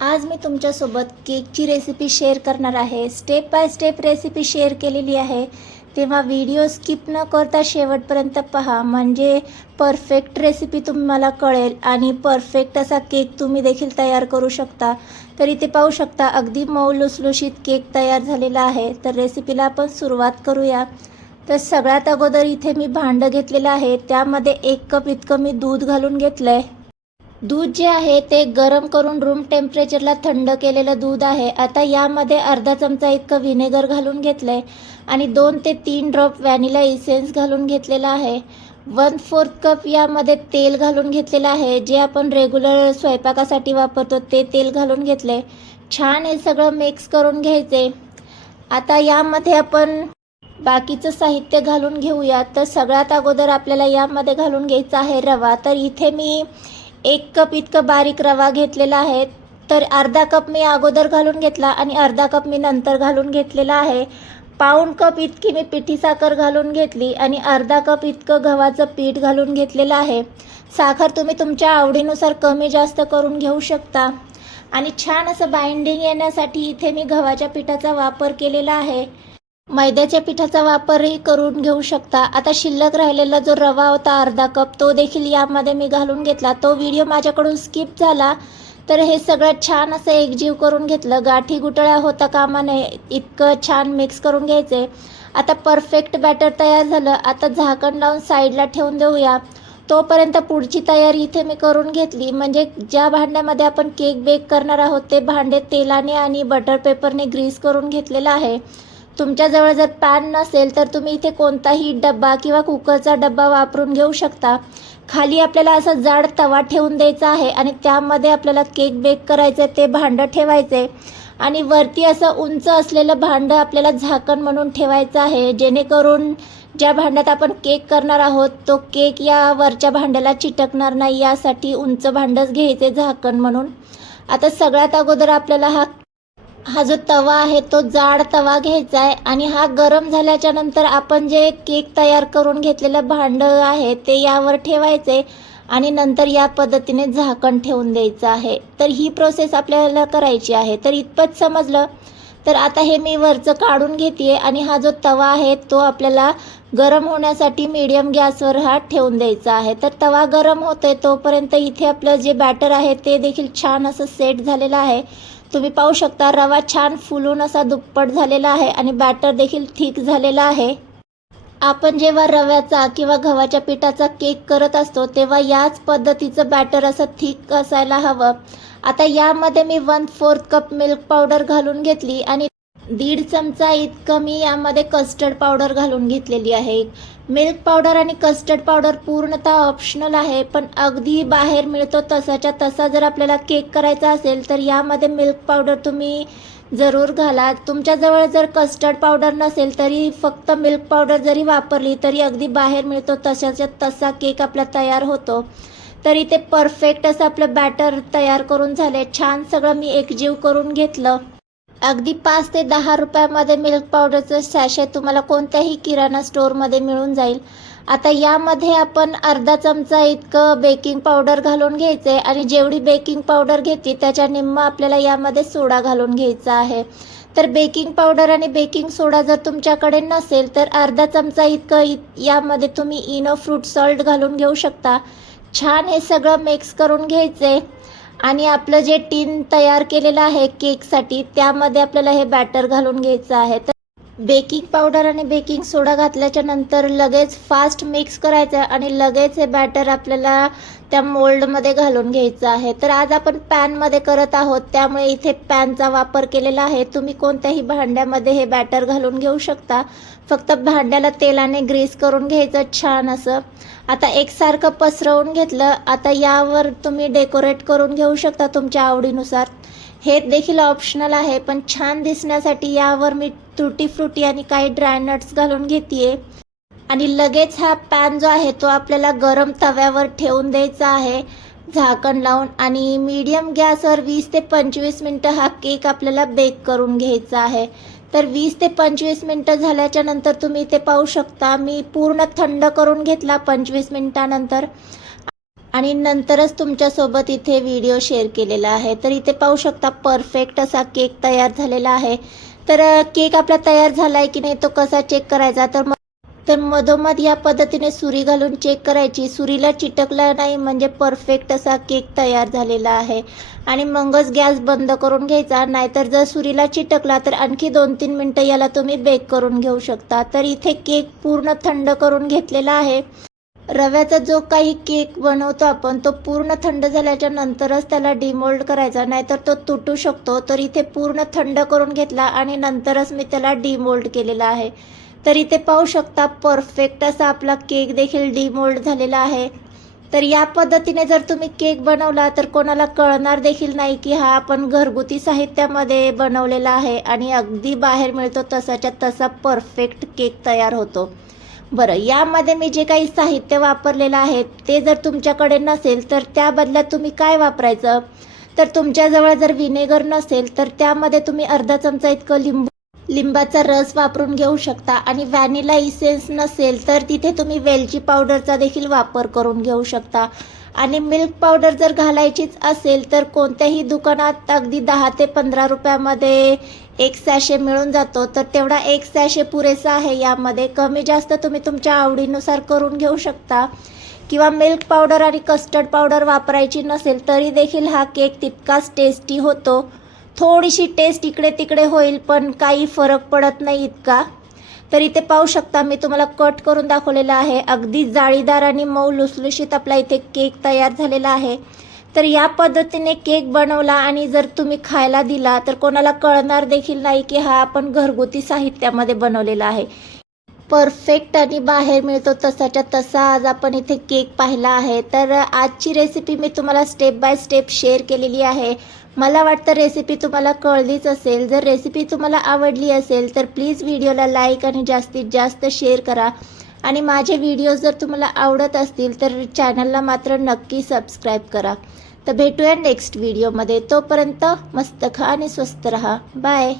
आज मी तुमच्यासोबत केकची रेसिपी शेअर करणार आहे. Step by step recipe share केलेली आहे. तेव्हा व्हिडिओ स्किप न करता शेवटपर्यंत पहा. म्हणजे परफेक्ट रेसिपी तुम्हाला कळेल आणि परफेक्ट असा केक तुम्ही देखील तयार करू शकता. तर इथे पाहू शकता अगदी मऊ लुसलुशीत केक तयार झालेला आहे. तर रेसिपीला आपण सुरुवात करूया. तर सगळ्यात अगोदर इथे मी भांडं घेतलेलं आहे. त्यामध्ये एक कप इतकं मी दूध घालून घेतलं आहे दूध जे आहे ते गरम करून रूम टेम्परेचरला थंड केलेलं दूध आहे. आता यामध्ये अर्धा चमचा इतकं व्हिनेगर घालून घेतलं आहे आणि दोन ते तीन ड्रॉप व्हॅनिला इसेन्स घालून घेतलेला आहे. वन फोर्थ कप यामध्ये तेल घालून घेतलेलं आहे. जे आपण रेग्युलर स्वयंपाकासाठी वापरतो ते तेल घालून घेतले छान हे सगळं मिक्स करून घ्यायचे. आता यामध्ये आपण बाकीचं साहित्य घालून घेऊया. तर सगळ्यात अगोदर आपल्याला यामध्ये घालून घ्यायचा आहे रवा. तर इथे मी एक कप इतकं बारीक रवा घेतलेला आहे तर अर्धा कप मी अगोदर घालून घेतला आणि अर्धा कप मी नंतर घालून घेतलेला आहे. पाऊण कप इतकी मी पिठी साखर घालून घेतली आणि अर्धा कप इतकं गव्हाचं पीठ घालून घेतलेलं आहे. साखर तुम्ही तुमच्या आवडीनुसार कमी जास्त करून घेऊ शकता. आणि छान असं बाइंडिंग येण्यासाठी इथे मी गव्हाच्या पिठाचा वापर केलेला आहे. मैद्याच्या पिठाचा वापरही करून घेऊ शकता. आता शिल्लक राहिलेला जो रवा होता अर्धा कप तो देखील यामध्ये मी घालून घेतला. तो व्हिडिओ माझ्याकडून स्किप झाला तर हे सगळं छान असं एकजीव करून घेतलं. गाठी गुटळ्या होता कामा नये इतकं छान मिक्स करून घ्यायचे. आता परफेक्ट बॅटर तयार झालं. आता झाकण लावून साईडला ठेवून देऊया. तोपर्यंत पुढची तयारी इथे मी करून घेतली. म्हणजे ज्या भांड्यामध्ये आपण केक बेक करणार आहोत ते भांडे तेलाने आणि बटर पेपरने ग्रीस करून घेतलेलं आहे. तुमच्याजवळ जर पॅन नसेल तर तुम्ही इथे कोणताही डब्बा किंवा कुकरचा डब्बा वापरून घेऊ शकता. खाली आपल्याला असा जाड तवा ठेवून द्यायचा आहे आणि त्यामध्ये आपल्याला केक बेक करायचं ते भांडं ठेवायचे. आणि वरती असं उंच असलेलं भांडं आपल्याला झाकण म्हणून ठेवायचं आहे. जेणेकरून ज्या भांड्यात आपण केक करणार आहोत तो केक या वरच्या भांड्याला चिटकणार नाही. यासाठी उंच भांडंच घ्यायचे झाकण म्हणून. आता सगळ्यात अगोदर आपल्याला हा हा जो तवा आहे तो जाड तवा घ्यायचा आहे आणि हा गरम झाल्याच्यानंतर आपण जे केक तयार करून घेतलेलं भांडं आहे ते यावर ठेवायचे आणि नंतर या पद्धतीने झाकण ठेवून द्यायचं आहे. तर ही प्रोसेस आपल्याला करायची आहे. तर इतपत समजलं? तर आता हे मी वरचं काढून घेते आणि हा जो तवा आहे तो आपल्याला गरम होण्यासाठी मीडियम गॅसवर हा ठेवून द्यायचा आहे. तर तवा गरम होतोय तोपर्यंत इथे आपलं जे बॅटर आहे ते देखील छान असं सेट झालेलं आहे. तुम्ही पाहू शकता रवा छान फुलून असा दुप्पट झालेला आहे आणि बॅटर देखील थिक झालेला आहे. आपण जेव्हा रव्याचा किंवा गव्हाच्या पिठाचा केक करत असतो तेव्हा याच पद्धतीचं बॅटर असं थिक असायला हवं. आता यामध्ये मी one fourth cup milk powder घालून घेतली आणि दीड चमचा इतकं मी यामध्ये कस्टर्ड पावडर घालून घेतलेली आहे. मिल्क पावडर आणि कस्टर्ड पावडर पूर्णतः ऑप्शनल आहे पण अगदी बाहेर मिळतो तसाच्या तसा जर आपल्याला केक करायचा असेल तर यामध्ये मिल्क पावडर तुम्ही जरूर घाला. तुमच्याजवळ जर कस्टर्ड पावडर नसेल तरी फक्त मिल्क पावडर जरी वापरली तरी अगदी बाहेर मिळतो तशाच्या तसा केक आपला तयार होतो. तर इथे परफेक्ट असं आपलं बॅटर तयार करून झाले छान सगळं मी एकजीव करून घेतलं. अगदी पाच ते दहा रुपयामध्ये मिल्क पावडरचं सॅशे तुम्हाला कोणत्याही किराणा स्टोअरमध्ये मिळून जाईल. आता यामध्ये आपण अर्धा चमचा इतकं बेकिंग पावडर घालून घ्यायचं आहे आणि जेवढी बेकिंग पावडर घेतली त्याच्या निम्म आपल्याला यामध्ये सोडा घालून घ्यायचा आहे. तर बेकिंग पावडर आणि बेकिंग सोडा जर तुमच्याकडे नसेल तर अर्धा चमचा इतकं इ यामध्ये तुम्ही इनो फ्रूट सॉल्ट घालून घेऊ शकता. छान हे सगळं मिक्स करून घ्यायचे. आणि आपलं जे टीन तयार केलेलं आहे केकसाठी त्यामध्ये आपल्याला हे बॅटर घालून घ्यायचं आहे. तर बेकिंग पावडर आणि बेकिंग सोडा घातल्याच्या नंतर लगेच फास्ट मिक्स करायचं आणि लगेच हे बॅटर आपल्याला त्या मोल्डमध्ये घालून घ्यायचं आहे. तर आज आपण पॅनमध्ये करत आहोत त्यामुळे इथे पॅनचा वापर केलेला आहे. तुम्ही कोणत्याही भांड्यामध्ये हे बॅटर घालून घेऊ शकता. फक्त भांड्याला तेलाने ग्रीस करून घ्यायचं छान असं. आता एकसारखं पसरवून घेतलं. आता यावर तुम्ही डेकोरेट करून घेऊ शकता तुमच्या आवडीनुसार. हे देखील ऑप्शनल आहे पण छान दिसण्यासाठी यावर मी तुटी फ्रुटी आणि काही ड्रायनट्स घालून घेते आणि लगेच हा पॅन जो आहे तो आपल्याला गरम तव्यावर ठेवून द्यायचा आहे. झाकण लावून आणि मीडियम गॅसवर वीस ते पंचवीस मिनटं हा केक आपल्याला बेक करून घ्यायचा आहे. तर वीस ते पंचवीस मिनटं झाल्याच्यानंतर तुम्ही ते पाहू शकता मी पूर्ण थंड करून घेतला पंचवीस मिनटानंतर. आणि नंतरच तुमच्यासोबत इथे व्हिडिओ शेअर केलेला आहे. तर इथे पाहू शकता परफेक्ट असा केक तयार झालेला आहे. तर केक आपला तयार झाला आहे की नाही तो कसा चेक करायचा? तर तर मधोमध या पद्धतीने सुरी घालून चेक करायची. सुरीला चिटकला नाही म्हणजे परफेक्ट असा केक तयार झालेला आहे. आणि मगच गॅस बंद करून घ्यायचा. नाहीतर जर सुरीला चिटकला तर आणखी दोन तीन मिनटं याला तुम्ही बेक करून घेऊ शकता. तर इथे केक पूर्ण थंड करून घेतलेला आहे. रव्याचा जो काही केक बनवतो आपण तो पूर्ण थंड झाल्याच्या नंतरच त्याला डिमोल्ड करायचा नाहीतर तो तुटू शकतो. तर इथे पूर्ण थंड करून घेतला आणि नंतरच मी त्याला डिमोल्ड केलेला आहे. तर इथे पाहू शकता परफेक्ट असा आपला केक देखील डिमोल्ड झालेला आहे. तर या पद्धतीने जर तुम्ही केक बनवला तर कोणाला कळणार देखील नाही की हा आपण घरगुती साहित्यामध्ये बनवलेला आहे आणि अगदी बाहेर मिळतो तसाच्या तसा परफेक्ट केक तयार होतो. बरं यामध्ये मी जे काही साहित्य वापरलेलं आहे ते जर तुमच्याकडे नसेल तर त्या बदल्यात तुम्ही काय वापरायचं? तर तुमच्याजवळ जर विनेगर नसेल तर त्यामध्ये तुम्ही अर्धा चमचा इतकं लिंबू लिंबाचा रस वापरून घेऊ शकता. आणि व्हॅनिला इसेन्स नसेल तर तिथे तुम्ही वेलची पावडरचा देखील वापर करून घेऊ शकता. आणि मिल्क पावडर जर घालायचीच असेल तर कोणत्याही दुकानात अगदी दहा ते पंधरा रुपयामध्ये एक सॅशे मिळून जातो. तर तेवढा एक सॅशे पुरेसा आहे. यामध्ये कमी जास्त तुम्ही तुमच्या आवडीनुसार करून घेऊ शकता. किंवा मिल्क पावडर आणि कस्टर्ड पावडर वापरायची नसेल तरी देखील हा केक तितकाच टेस्टी होतो. थोडीशी टेस्ट इकडे तिकडे होईल पण काही फरक पडत नाही इतका. तर इथे पाहू शकता मी तुम्हाला कट करून दाखवलेला आहे. अगदी जाळीदार आणि मऊ लुसलुशीत आपला इथे केक तयार झालेला आहे. तर या पद्धतीने केक बनवला आणि जर तुम्ही खायला दिला तर कोणाला कळणार देखील नाही की हा आपण घरगुती साहित्यामध्ये बनवलेला आहे. परफेक्ट आणि बाहेर मिळतो तसाच्या तसा. आज आपण इथे केक पाहिला आहे. तर आजची रेसिपी मी तुम्हाला स्टेप बाय स्टेप शेअर केलेली आहे. मला वाटतं रेसिपी तुम्हाला कळलीच असेल. जर रेसिपी तुम्हाला आवडली असेल तर प्लीज व्हिडिओला लाईक आणि जास्तीत जास्त शेअर करा. आणि माझे व्हिडिओज जर तुम्हाला आवडत असतील तर चॅनलला मात्र नक्की सबस्क्राईब करा. तर भेटूया नेक्स्ट व्हिडिओमध्ये तोपर्यंत मस्त खा आणि स्वस्त रहा. बाय